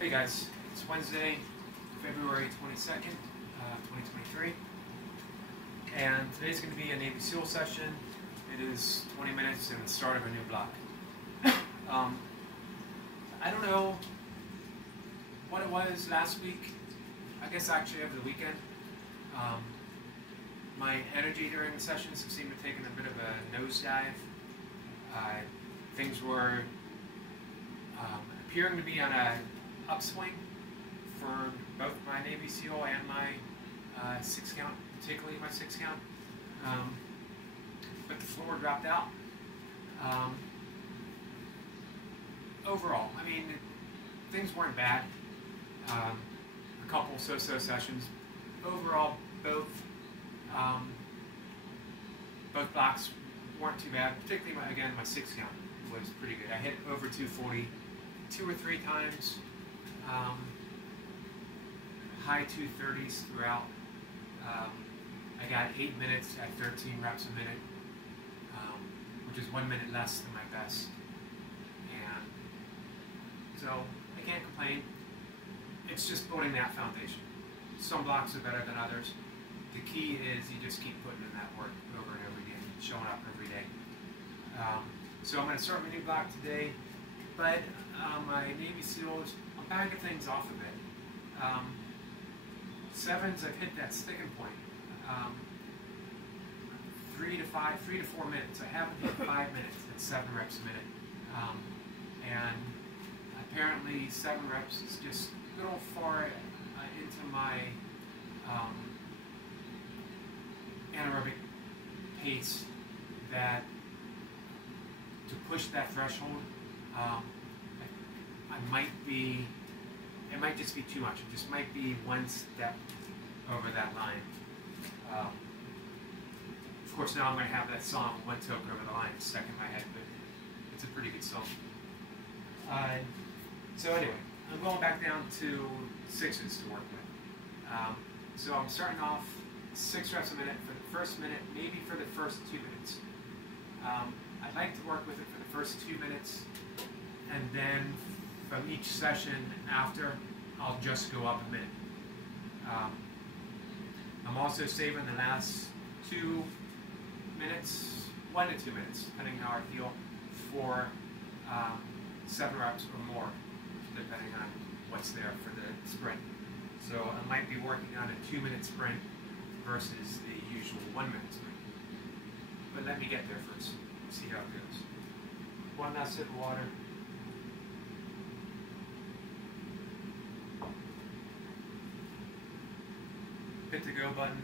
Hey guys, it's Wednesday, February 22nd, 2023, and today's going to be a Navy SEAL session. It is 20 minutes and the start of a new block. I don't know what it was last week, I guess actually over the weekend. My energy during the sessions seemed to have taken a bit of a nosedive. Things were appearing to be on a upswing for both my Navy SEAL and my 6 count, particularly my 6 count. But the floor dropped out. Overall, I mean, things weren't bad. A couple so-so sessions. Overall, both blocks weren't too bad. Particularly, my 6 count was pretty good. I hit over 240 2 or 3 times. High 230s throughout. I got 8 minutes at 13 reps a minute, which is 1 minute less than my best. And so I can't complain. It's just building that foundation. Some blocks are better than others. The key is you just keep putting in that work over and over again, showing up every day. So I'm going to start my new block today, but my Navy SEALs, I'm backing things off a bit. 7s, I've hit that sticking point. 3 to 4 minutes. I haven't hit 5 minutes at 7 reps a minute. And apparently 7 reps is just a little far into my anaerobic pace that to push that threshold, it might just be too much. It just might be one step over that line. Of course, now I'm going to have that song, One Toke Over the Line, stuck in my head, but it's a pretty good song. So anyway, I'm going back down to 6s to work with. So I'm starting off 6 reps a minute for the first minute, maybe for the first 2 minutes. I'd like to work with it for the first 2 minutes, and then from each session after, I'll just go up a minute. I'm also saving the last 2 minutes, 1 to 2 minutes, depending how I feel, for 7 reps or more, depending on what's there for the sprint. So I might be working on a 2-minute sprint versus the usual 1-minute sprint. But let me get there first, see how it goes. One last sip of water. Hit the go button.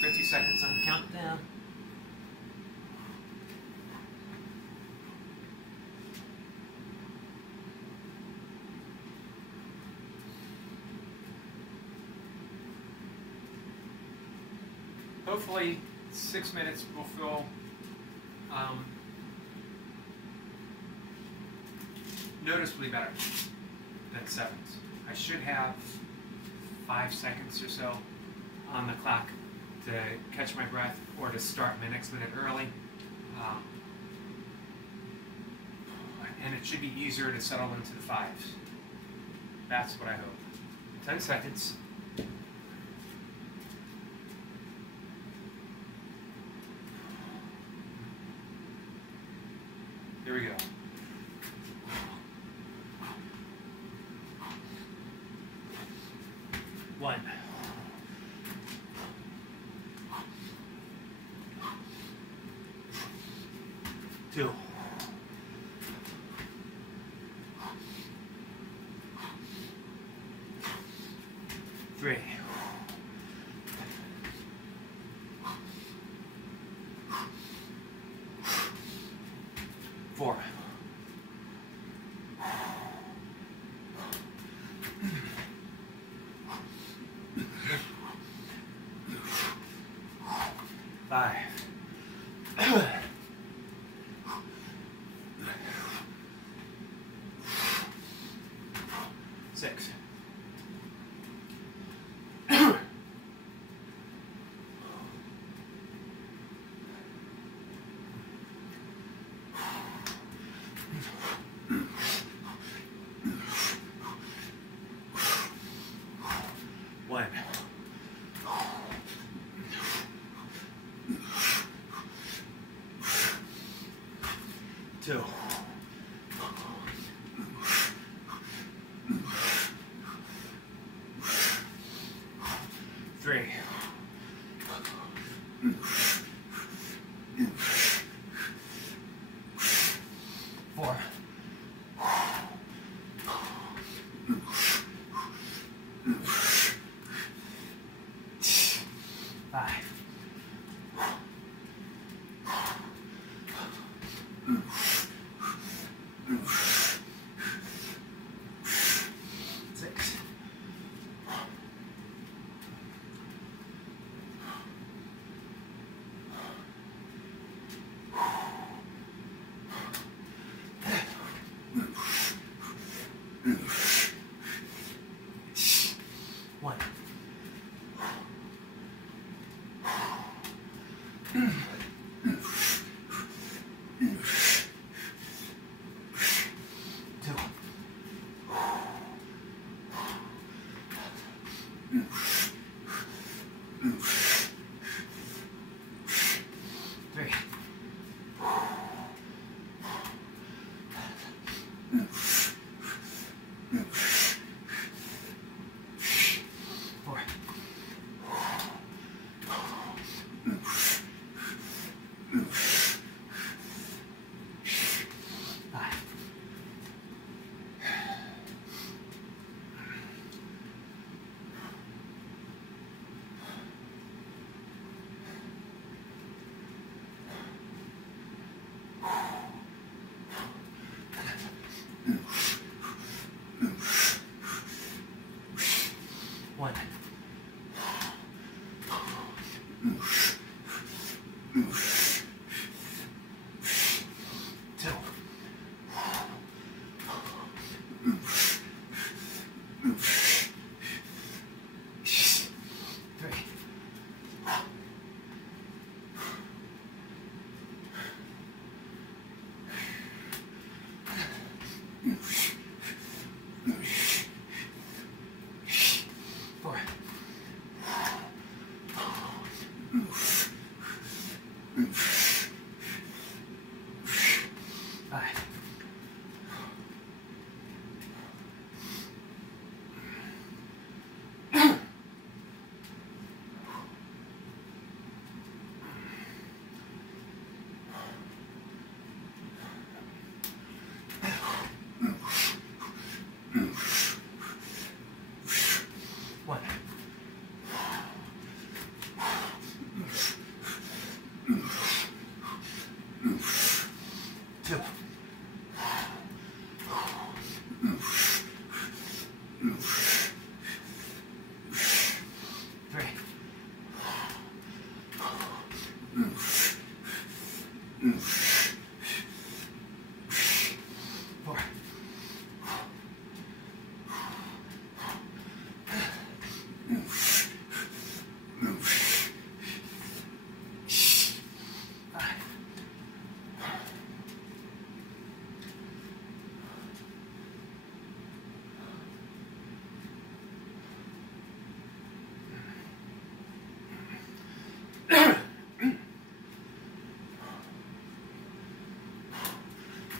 50 seconds on the countdown. Hopefully 6 minutes will feel noticeably better than 7s. I should have 5 seconds or so on the clock to catch my breath or to start my next minute early. And it should be easier to settle into the 5s. That's what I hope. 10 seconds. Here we go. 1. 2. 3. 4. 5. 6. 7. 2, 3, 4, 5, 6, 1. Two. Three. 4. 5. 1. 2. 3. 4. 5. 1. 2. 3. 4.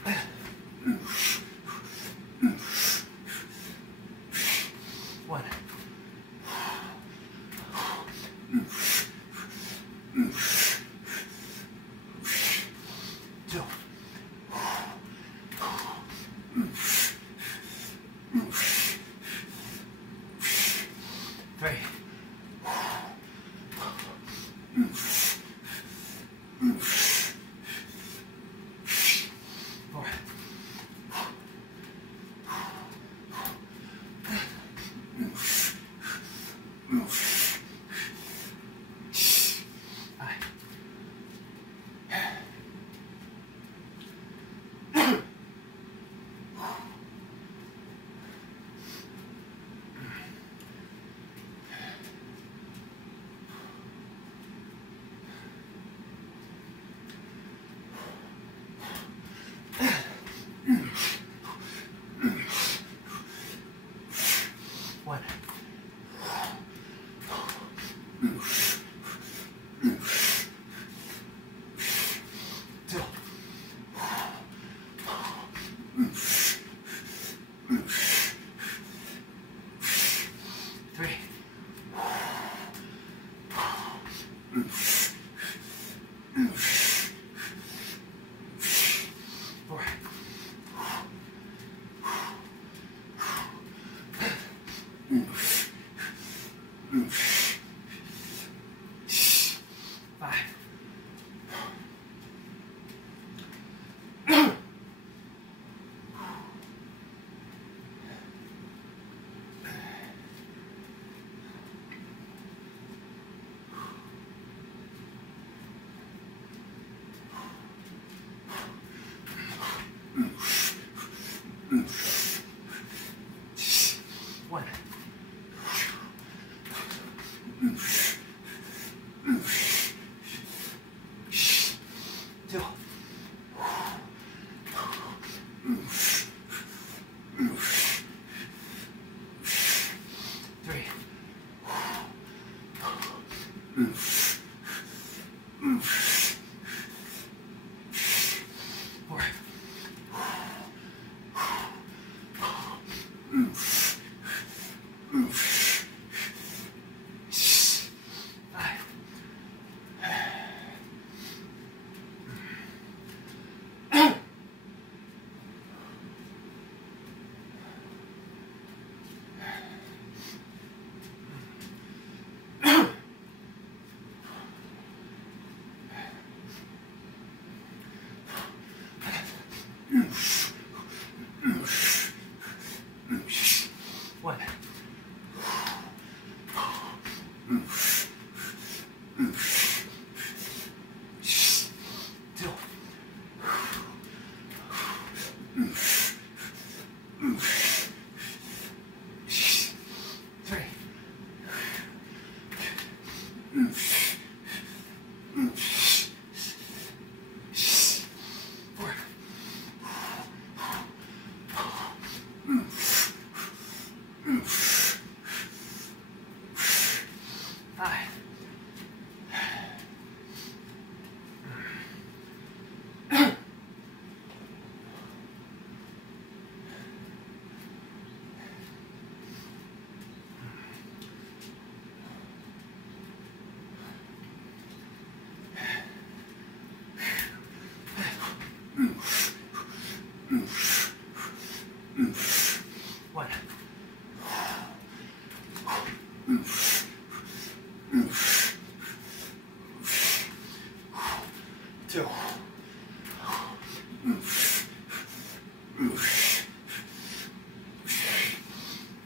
5. 1. 2. 3. 4. 5. 6. Four. Five. One. Two. Three. Four. Five. One. Two. Three. Four. Five. One. Two.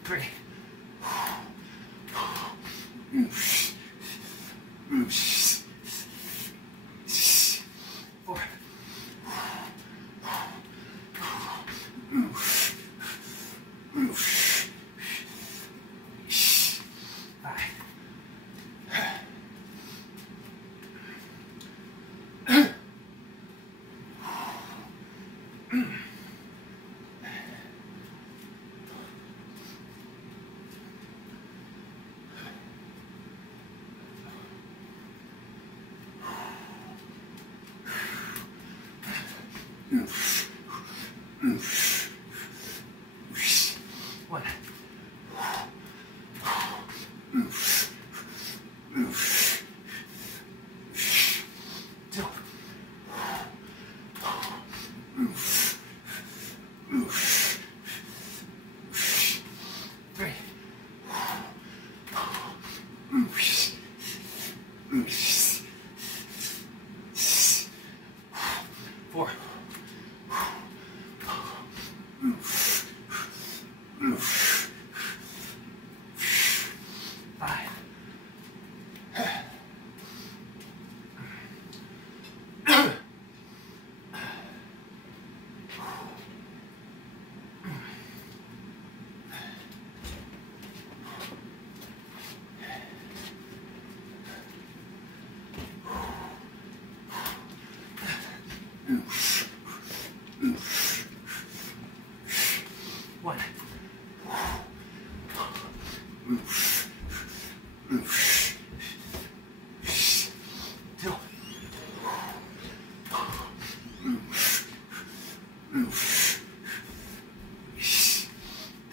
Three. Four. Five. One. Two. Three. Four. Five. One. Two.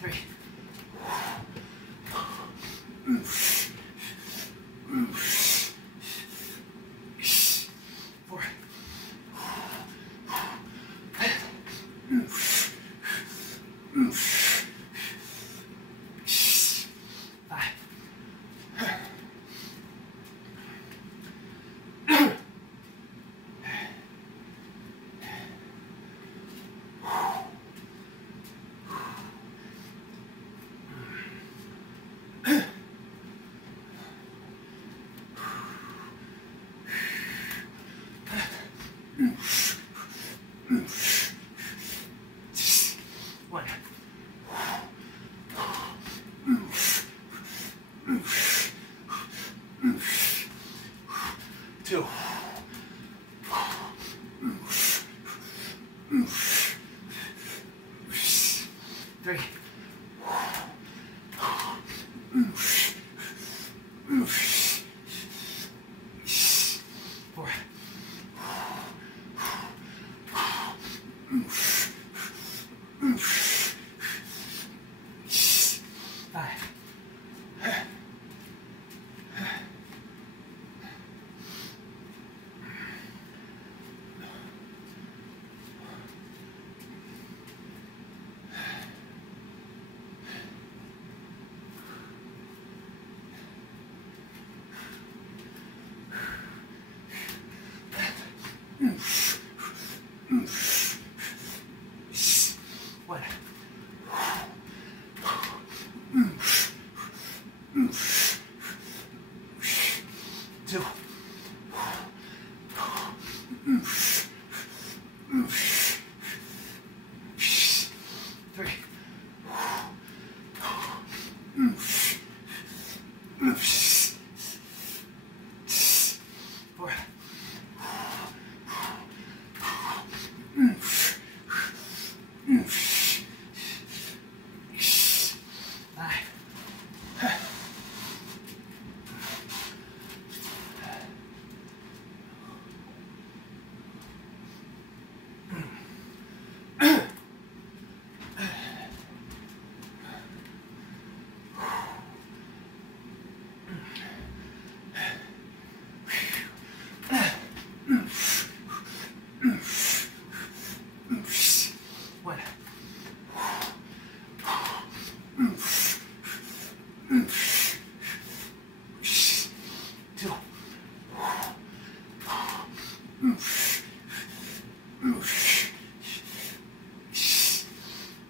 Three. 2, 3, 4, 5. One. 2. 3. 4. 5. One. 2.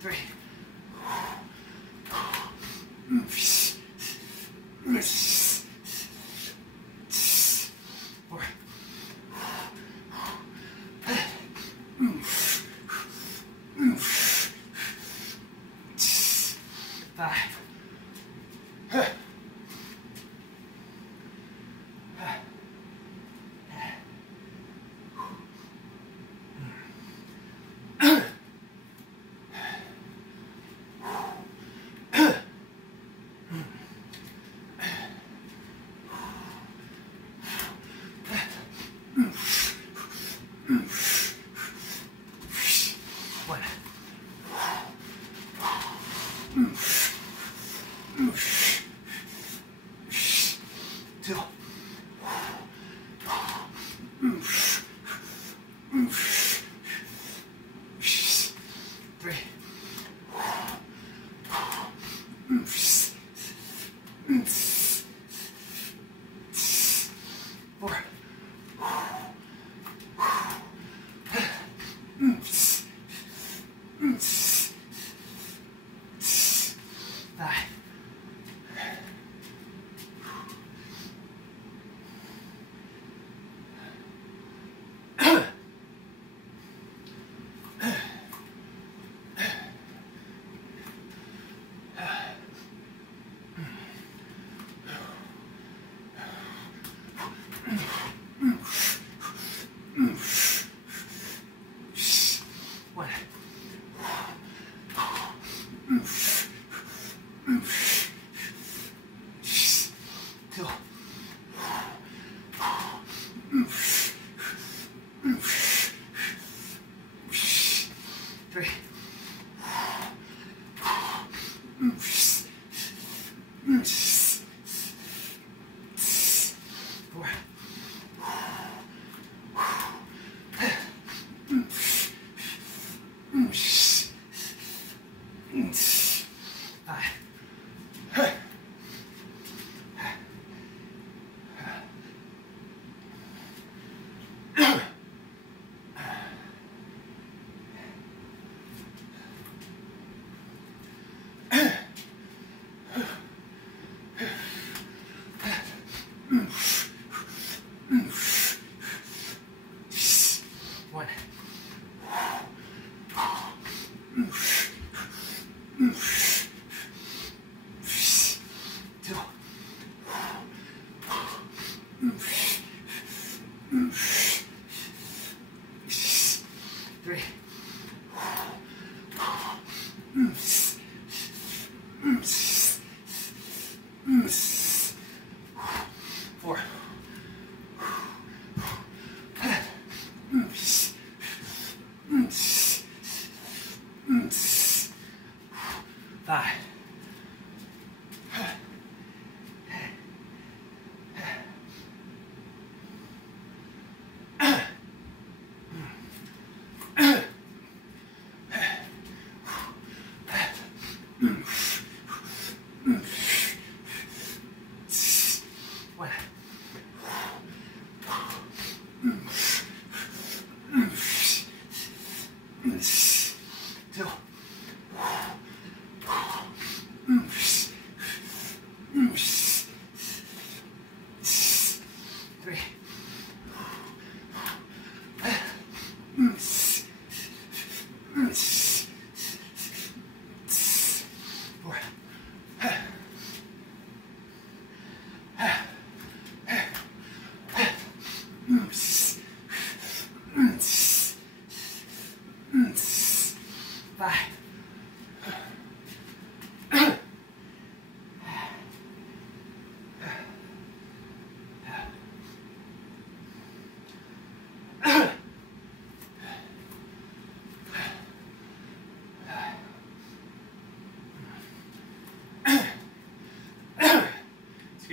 3. 4. 5.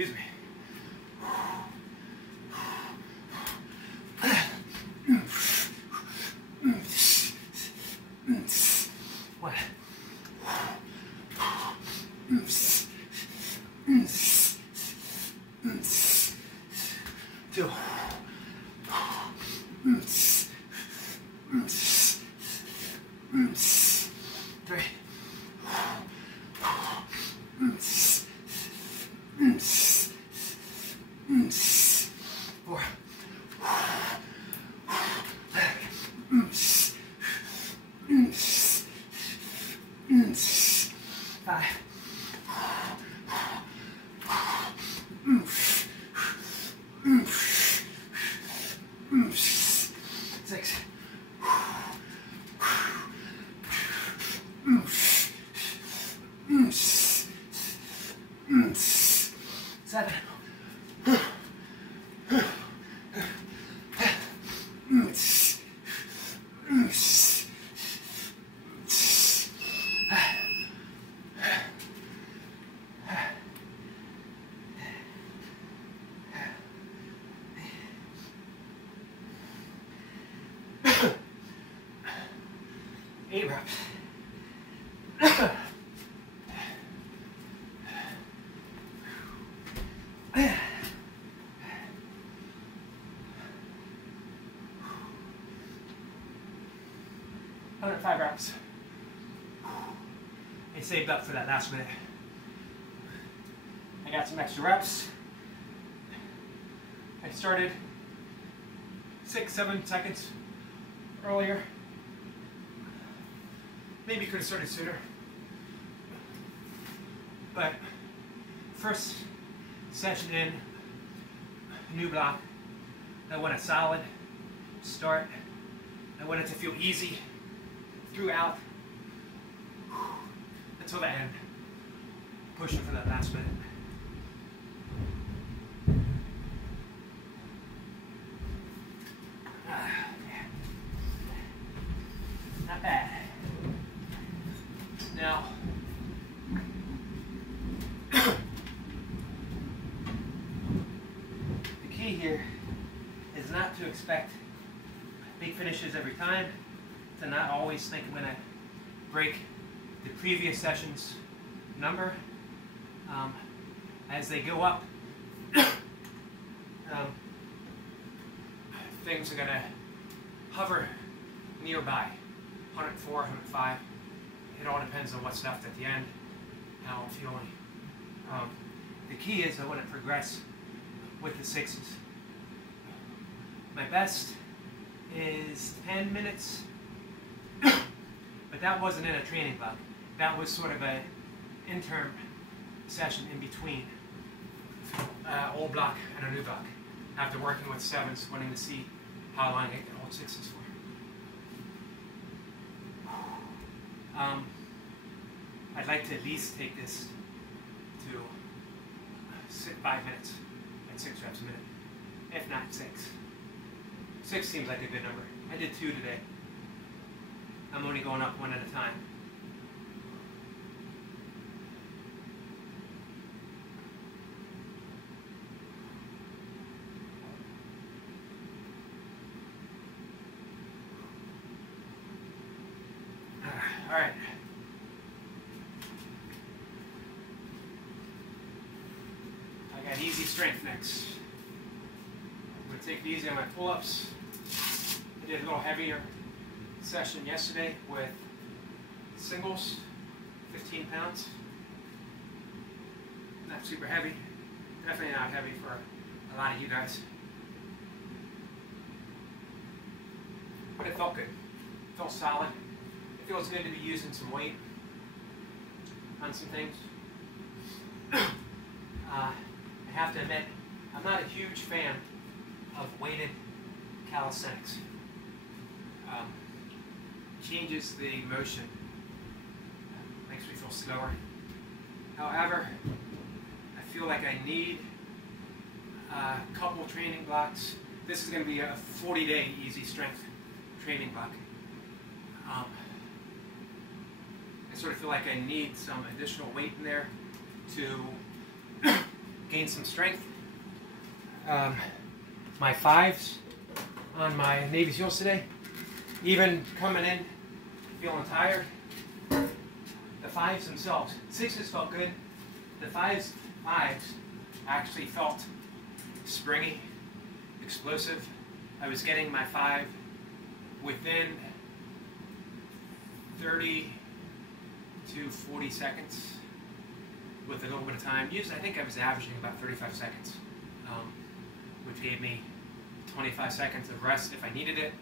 Excuse me. One. Two. Three. Four. 5. 6. 7. 8 reps. 105 reps. I saved up for that last minute. I got some extra reps. I started 6-7 seconds earlier. Maybe could have started sooner. But first session in, new block. I want a solid start. I want it to feel easy throughout until the end. Pushing for that last minute. Not bad. Now, the key here is not to expect big finishes every time, to not always think I'm going to break the previous session's number. As they go up, things are going to hover nearby, 104, 105. It all depends on what's left at the end, how I'm feeling. The key is I want to progress with the 6s. My best is 10 minutes, but that wasn't in a training block. That was sort of an interim session in between old block and a new block. After working with 7s, wanting to see how long I can hold 6s for. I'd like to at least take this to 5 minutes at 6 reps a minute, if not 6. 6 seems like a good number. I did 2 today. I'm only going up 1 at a time. All right. I got easy strength next. I'm going to take it easy on my pull-ups. I did a little heavier session yesterday with singles, 15 pounds. Not super heavy. Definitely not heavy for a lot of you guys. But it felt good. It felt solid. It feels good to be using some weight on some things. I have to admit, I'm not a huge fan of weighted calisthenics. Changes the motion, makes me feel slower. However, I feel like I need a couple training blocks. This is going to be a 40-day easy strength training block. I sort of feel like I need some additional weight in there to gain some strength. My 5s on my Navy SEALs today, even coming in feeling tired, the 5s themselves, 6s felt good. The 5s actually felt springy, explosive. I was getting my 5 within 30 to 40 seconds with a little bit of time. Usually, I think I was averaging about 35 seconds, which gave me 25 seconds of rest if I needed it.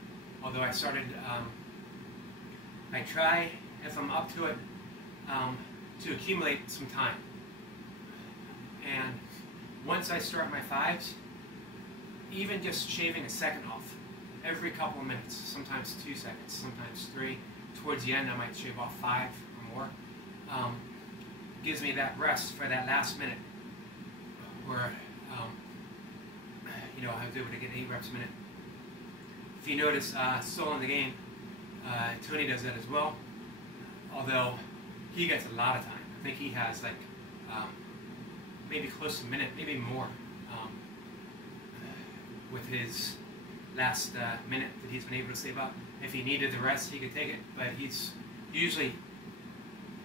Although I started, I try, if I'm up to it, to accumulate some time. And once I start my 5s, even just shaving a second off every couple of minutes, sometimes 2 seconds, sometimes 3. Towards the end, I might shave off 5 or more. Gives me that rest for that last minute where, I was able to get 8 reps a minute. If you notice, still in the game, Tony does that as well, although he gets a lot of time. I think he has like maybe close to a minute, maybe more, with his last minute that he's been able to save up. If he needed the rest, he could take it, but he's usually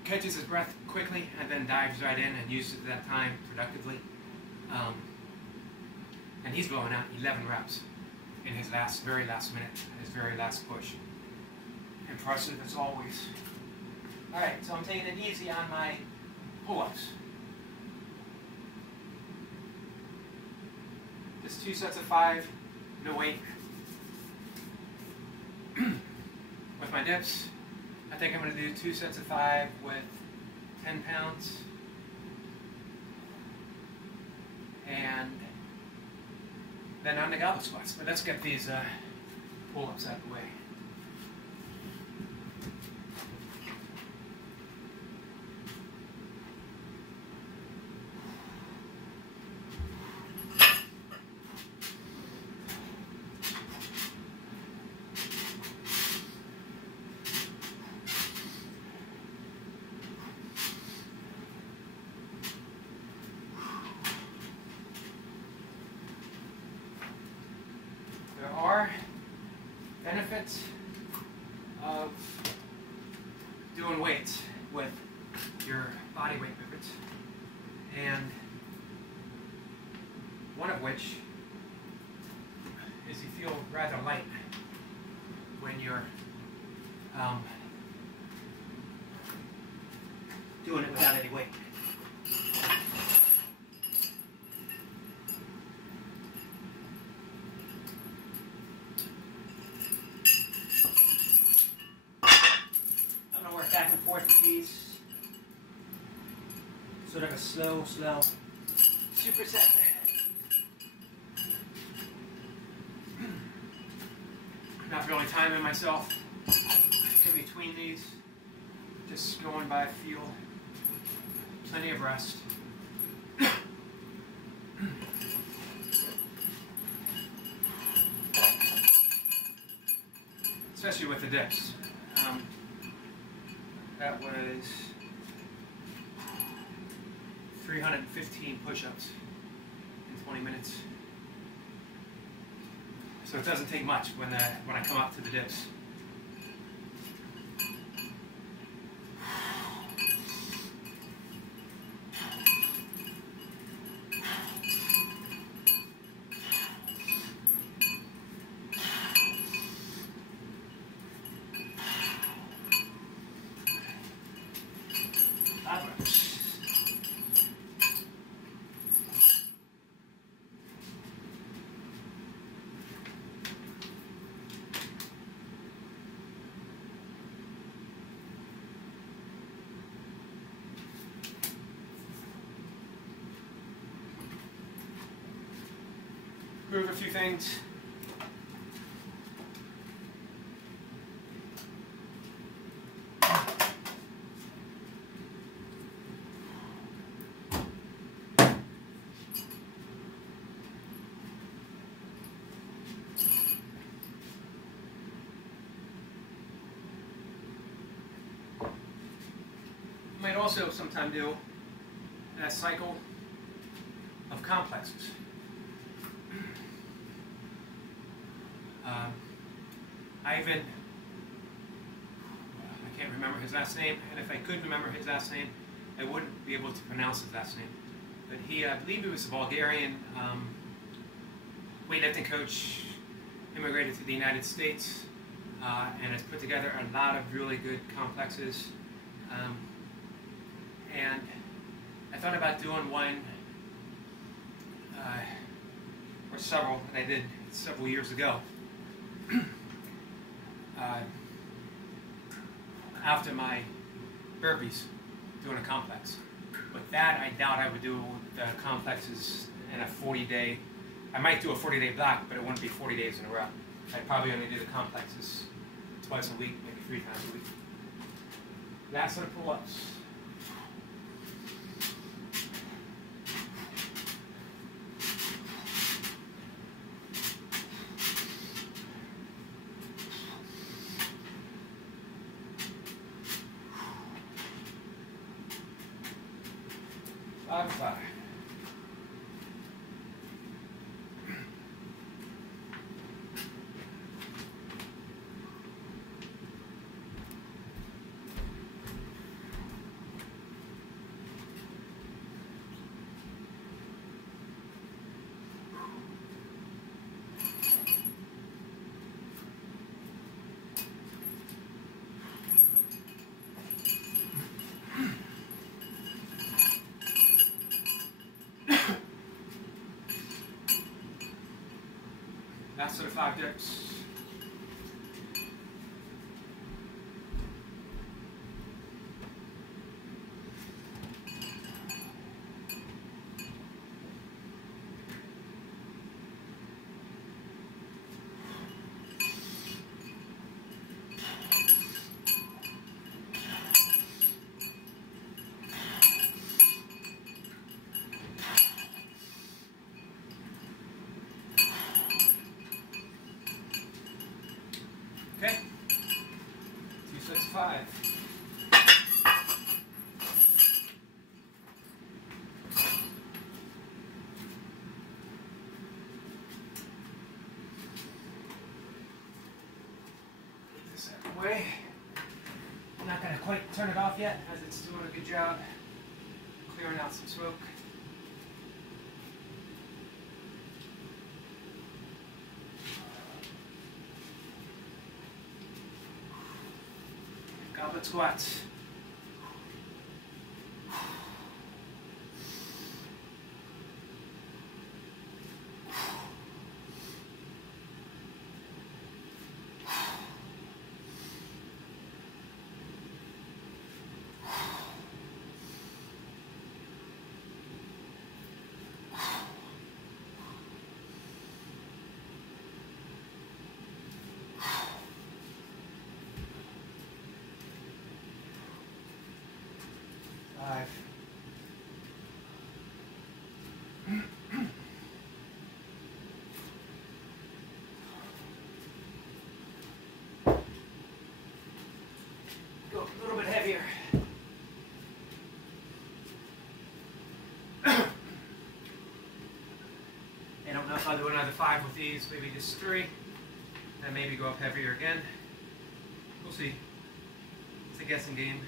catches his breath quickly and then dives right in and uses that time productively. And he's blowing out 11 reps in his very last minute, his very last push. Impressive as always. All right, so I'm taking it easy on my pull-ups. Just 2 sets of 5, no weight. With my dips, I think I'm going to do 2 sets of 5 with 10 pounds. And then on the goblet squats. But let's get these pull-ups out of the way. There are benefits of doing weights with your body weight movements, and one of which is you feel rather light when you're doing it without any weight. Back and forth with these. Sort of a slow superset. Not really timing myself in between these. Just going by feel. Plenty of rest. Especially with the dips. That was 315 push-ups in 20 minutes. So it doesn't take much when I come up to the dips. Move a few things. Might also sometime do a cycle of complexes. Ivan, I can't remember his last name, and if I could remember his last name, I wouldn't be able to pronounce his last name. But he, I believe he was a Bulgarian weightlifting coach, immigrated to the United States, and has put together a lot of really good complexes. And I thought about doing one, or several, that I did several years ago. After my burpees, doing a complex. With that, I doubt I would do the complexes in a 40-day. I might do a 40-day block, but it wouldn't be 40 days in a row. I'd probably only do the complexes twice a week, maybe 3 times a week. Last set of pull-ups. Five. Last set of 5 dips. Okay, 2 sets of 5. Leave this out of the way. I'm not going to quite turn it off yet, as it's doing a good job clearing out some smoke. Goblet squats. Go a little bit heavier. I don't know if I'll do another 5 with these, maybe just 3, then maybe go up heavier again. We'll see. It's a guessing game.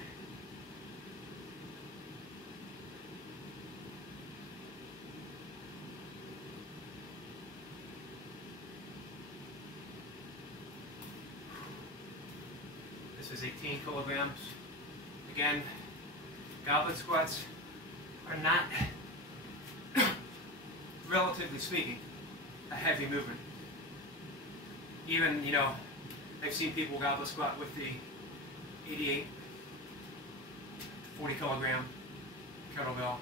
This is 18 kilograms. Again, goblet squats are not, relatively speaking, a heavy movement. Even, you know, I've seen people goblet squat with the 88, 40 kilogram kettlebell,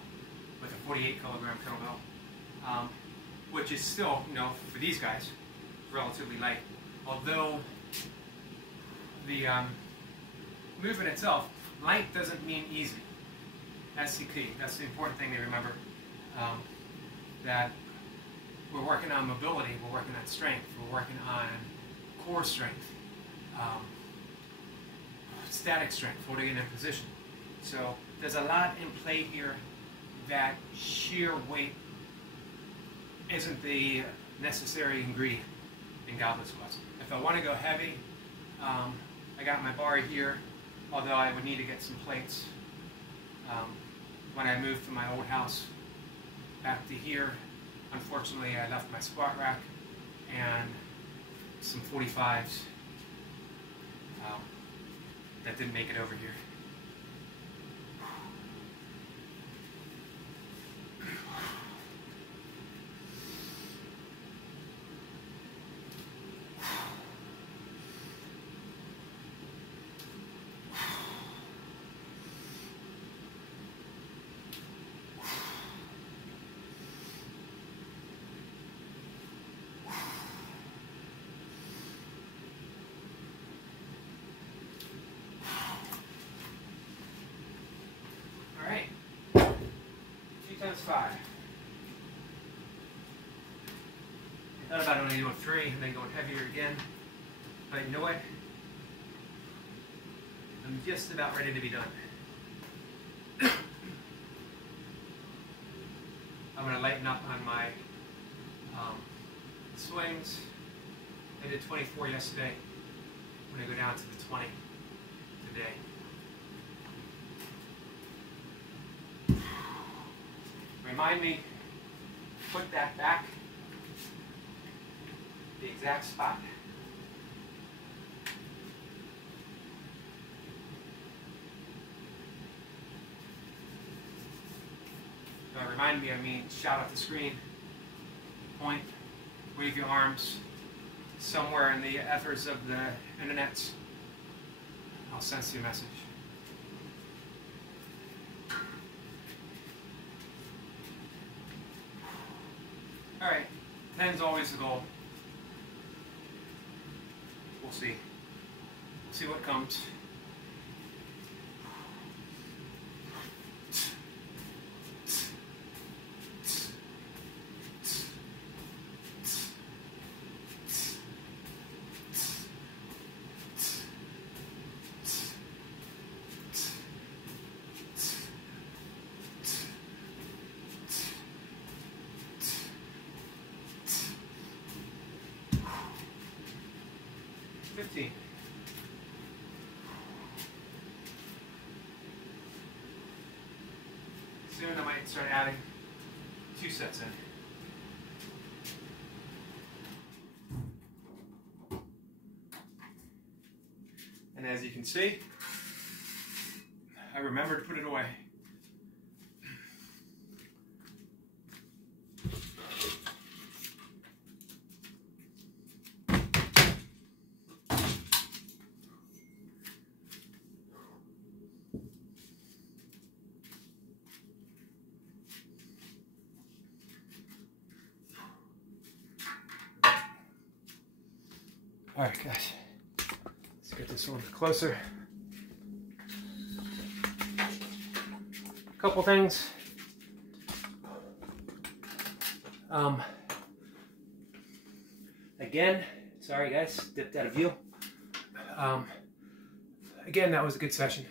with a 48 kilogram kettlebell, which is still, you know, for these guys, relatively light. Although the movement itself, light doesn't mean easy. That's the key. That's the important thing to remember. That we're working on mobility, we're working on strength, we're working on core strength, static strength, holding it in position. So there's a lot in play here that sheer weight isn't the necessary ingredient in goblet squats. If I want to go heavy, I got my bar here, although I would need to get some plates. When I moved from my old house back to here, unfortunately I left my squat rack and some 45s that didn't make it over here. Times 5. I thought about only doing 3 and then going heavier again, but you know what? I'm just about ready to be done. I'm going to lighten up on my swings. I did 24 yesterday. I'm going to go down to the 20 today. Remind me, put that back the exact spot. By remind me, I mean shout at the screen, point, wave your arms. Somewhere in the ethers of the internet, I'll sense you a message. All right, 10's always the goal. We'll see. We'll see what comes. Soon I might start adding 2 sets in. And as you can see, I remembered to put it away. All right, guys, let's get this one closer. A couple things. Again, sorry guys, dipped out of view. Again, that was a good session.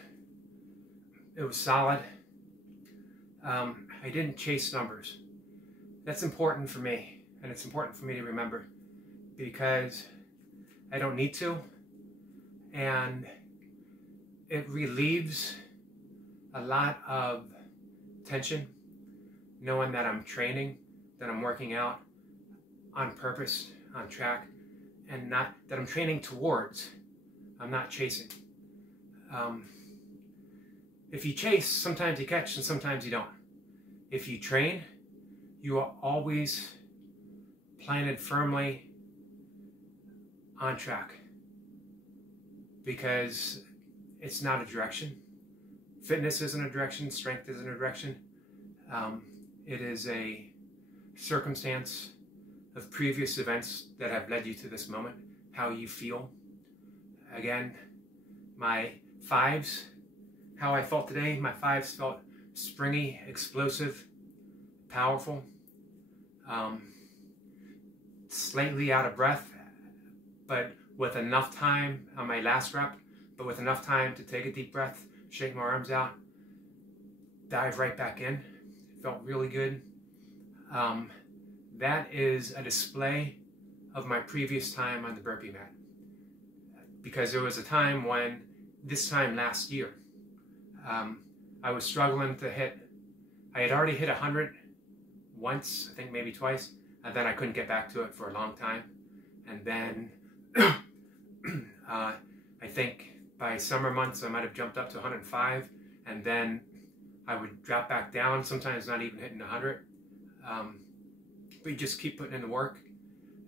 It was solid. I didn't chase numbers. That's important for me, and it's important for me to remember because I don't need to, and it relieves a lot of tension knowing that I'm training, that I'm working out on purpose, on track, and not that I'm training towards. I'm not chasing. If you chase, sometimes you catch and sometimes you don't. If you train, you are always planted firmly on track because it's not a direction. Fitness isn't a direction, strength isn't a direction. It is a circumstance of previous events that have led you to this moment, how you feel. Again, my 5s, how I felt today, my 5s felt springy, explosive, powerful, slightly out of breath, but with enough time on my last rep, but with enough time to take a deep breath, shake my arms out, dive right back in. It felt really good. that is a display of my previous time on the burpee mat. Because there was a time when, this time last year, I was struggling to hit, I had already hit 100 once, I think maybe twice, and then I couldn't get back to it for a long time. And then I think by summer months I might have jumped up to 105, and then I would drop back down, sometimes not even hitting 100. But you just keep putting in the work.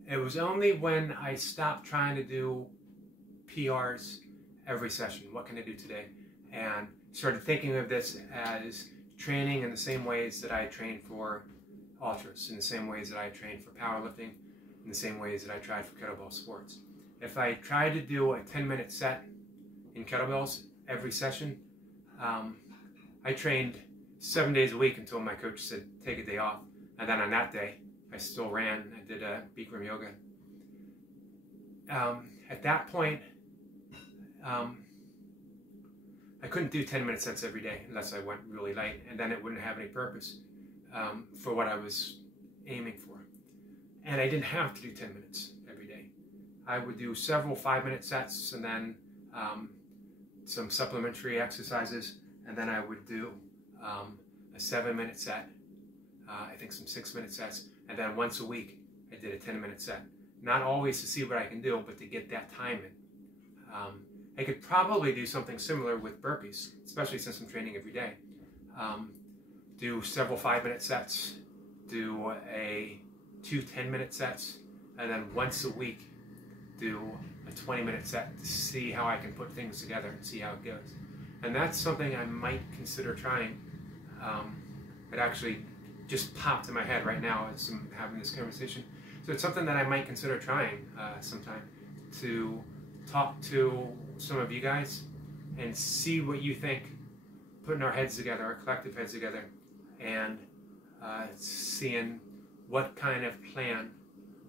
It was only when I stopped trying to do PRs every session, what can I do today, and started thinking of this as training in the same ways that I train for ultras, in the same ways that I train for powerlifting, in the same ways that I tried for kettlebell sports. If I tried to do a 10-minute set in kettlebells every session, I trained 7 days a week until my coach said take a day off, and then on that day I still ran. I did Bikram yoga. At that point, I couldn't do 10-minute sets every day unless I went really light, and then it wouldn't have any purpose for what I was aiming for. And I didn't have to do 10 minutes every day. I would do several 5-minute sets, and then some supplementary exercises, and then I would do a 7-minute set, I think some 6-minute sets, and then once a week I did a 10-minute set. Not always to see what I can do, but to get that time in. I could probably do something similar with burpees, especially since I'm training every day. Do several 5-minute sets, do two 10-minute sets, and then once a week do a 20-minute set to see how I can put things together and see how it goes. And that's something I might consider trying. It actually just popped in my head right now as I'm having this conversation. So it's something that I might consider trying sometime, to talk to some of you guys and see what you think, putting our heads together, our collective heads together, and seeing what kind of plan,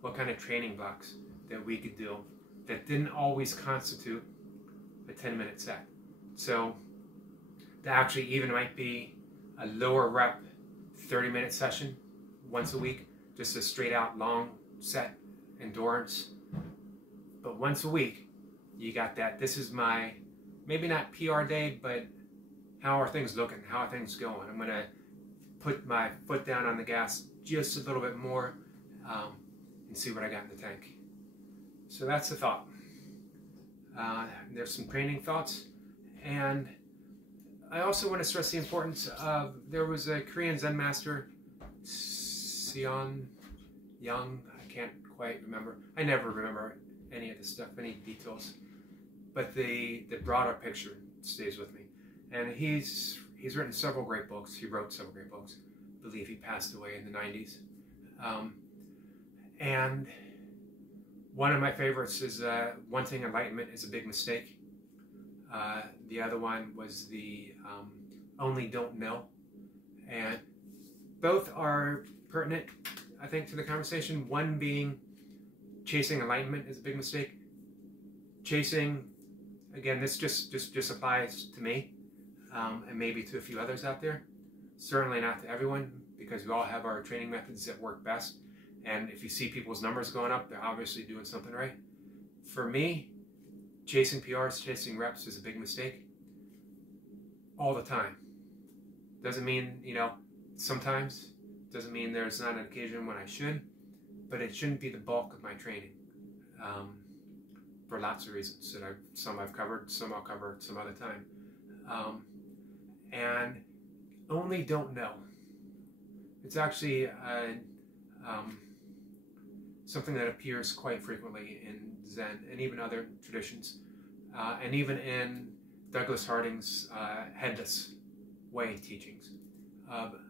what kind of training blocks that we could do that didn't always constitute a 10-minute set. So that actually even might be a lower rep 30-minute session once a week, just a straight out long set endurance. But once a week, you got that. This is my, maybe not PR day, but how are things looking? How are things going? I'm going to put my foot down on the gas just a little bit more and see what I got in the tank. So that's the thought. There's some training thoughts. And I also want to stress the importance of, there was a Korean Zen master, Seon Young, I can't quite remember. I never remember any of this stuff, any details. But the broader picture stays with me. And he's written several great books. He wrote several great books. I believe he passed away in the 90s. And one of my favorites is Wanting Enlightenment is a Big Mistake. The other one was the Only Don't Know. And both are pertinent, I think, to the conversation. One being chasing enlightenment is a big mistake. Chasing, again, this just applies to me and maybe to a few others out there. Certainly not to everyone, because we all have our training methods that work best. And if you see people's numbers going up, they're obviously doing something right. For me, chasing PRs, chasing reps is a big mistake. All the time. Doesn't mean, sometimes. Doesn't mean there's not an occasion when I should. But it shouldn't be the bulk of my training. For lots of reasons that some I've covered, some I'll cover some other time. And only don't know. It's actually something that appears quite frequently in Zen and even other traditions, and even in Douglas Harding's Headless Way teachings.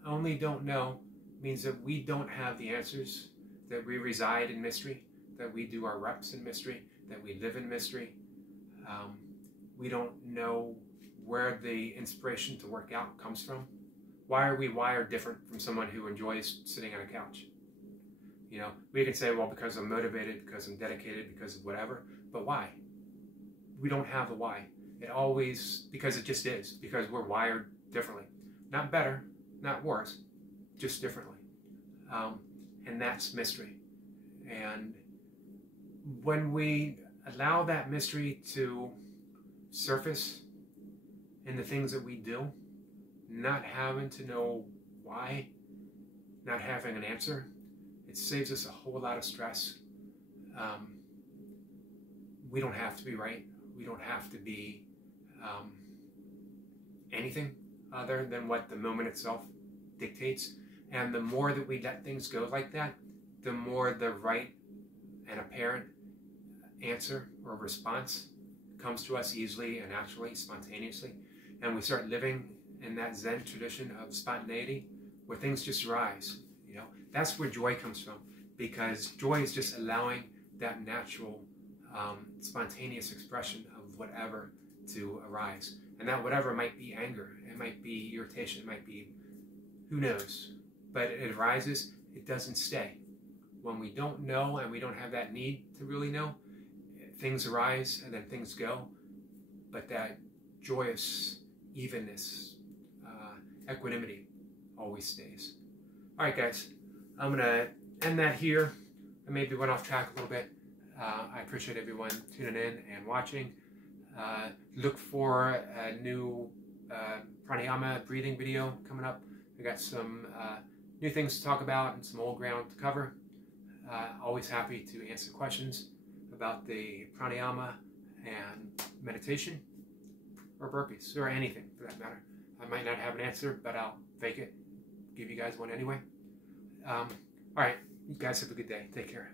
Only don't know means that we don't have the answers, that we reside in mystery, that we do our reps in mystery, that we live in mystery. We don't know where the inspiration to work out comes from. Why are we wired different from someone who enjoys sitting on a couch? We can say, well, because I'm motivated, because I'm dedicated, because of whatever, but why? We don't have the why. It always, because it just is, because we're wired differently. Not better, not worse, just differently. and that's mystery. And when we allow that mystery to surface in the things that we do, not having to know why, not having an answer, it saves us a whole lot of stress. We don't have to be right. We don't have to be anything other than what the moment itself dictates. And the more that we let things go like that, the more the right and apparent answer or response comes to us easily and naturally, spontaneously. And we start living in that Zen tradition of spontaneity where things just rise. You know, that's where joy comes from, because joy is just allowing that natural, spontaneous expression of whatever to arise. And that whatever might be anger, it might be irritation, it might be who knows. But it arises, it doesn't stay. When we don't know and we don't have that need to really know, things arise and then things go. But that joyous evenness, equanimity always stays. All right, guys, I'm going to end that here. I maybe went off track a little bit. I appreciate everyone tuning in and watching. Look for a new pranayama breathing video coming up. I got some new things to talk about and some old ground to cover. Always happy to answer questions about the pranayama and meditation or burpees or anything for that matter. I might not have an answer, but I'll fake it, give you guys one anyway. All right, you guys have a good day. Take care.